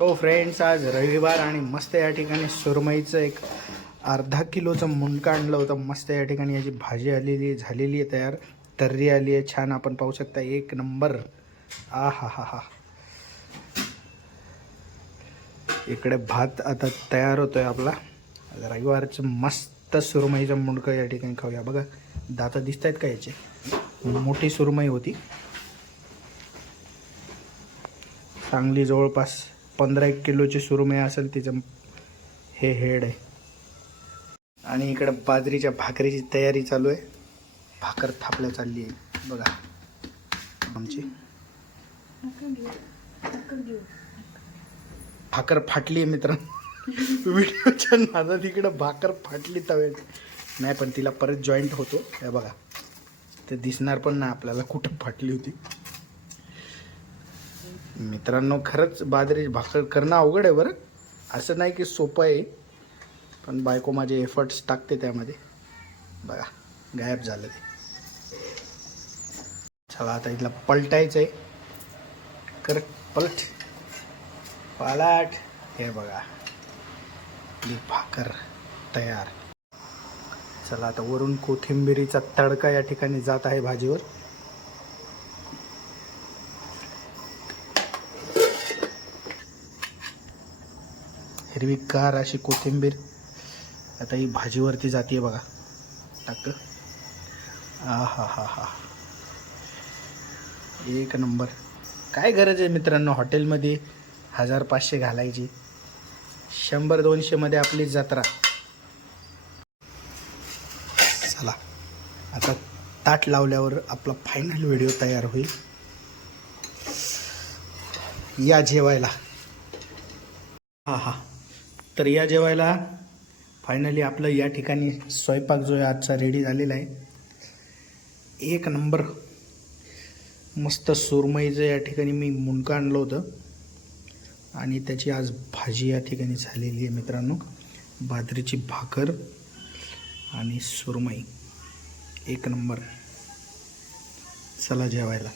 तो फ्रेंड्स, आज रविवार आणि मस्त या ठिकाणी सुरमईचं एक अर्धा किलोचं मुंडकं आणलं होतं. मस्त या ठिकाणी याची भाजी आलेली झालेली आहे तयार. तर्री आली आहे छान, आपण पाहू शकता. एक नंबर. आ हा हा हा. इकडे भात आता तयार होतोय आपला. रविवारचं मस्त सुरमईचं मुंडकं या ठिकाणी खाऊया. बघा दाता दिसत आहेत का याचे. मोठी सुरमई होती, चांगली, जवळपास 15-1 किलोची सुरमई असेल तिचं हे हेड आहे. आणि इकडे बाजरीच्या भाकरीची तयारी चालू आहे. भाकर थापल्या चालली आहे बघा आमची. भाकर फाटली आहे मित्रांनो. व्हिडिओच्या नादात इकडं भाकर फाटली तव्यात. नाही पण तिला परत जॉईंट होतो. हे बघा, ते दिसणार पण नाही आपल्याला कुठं फाटली होती. मित्रांनो, खरंच बाजरीची भाकर करणं अवघड आहे बरं. असं नाही की सोपं आहे, पण बायको माझे एफर्ट्स टाकते त्यामध्ये. बघा गायब झालं ते. चला आता इथला पलटायचं आहे. कर पलट पालाट. हे बघा ही भाकर तयार. चला आता वरून कोथिंबिरीचा तडका या ठिकाणी जात आहे भाजीवर. हिरवीगार अशी कोथिंबीर आता ही भाजीवरती जाते बघा. टाक. आ हा हा हा, एक नंबर. काय गरज आहे मित्रांनो हॉटेलमध्ये 1000-500 घालायची. 100-200 मध्ये आपली जत्रा. चला आता ताट लावल्यावर आपला फायनल व्हिडिओ तयार होईल. या जेवायला. हा हा, तर या जेवायला. फायनली आपलं या ठिकाणी स्वयंपाक जो आहे आजचा रेडी झालेला आहे. एक नंबर मस्त सुरमईचं या ठिकाणी मी मुंडकं आणलं होतं आणि त्याची आज भाजी या ठिकाणी झालेली आहे मित्रांनो. बाजरीची भाकर आणि सुरमई, एक नंबर. चला जेवायला.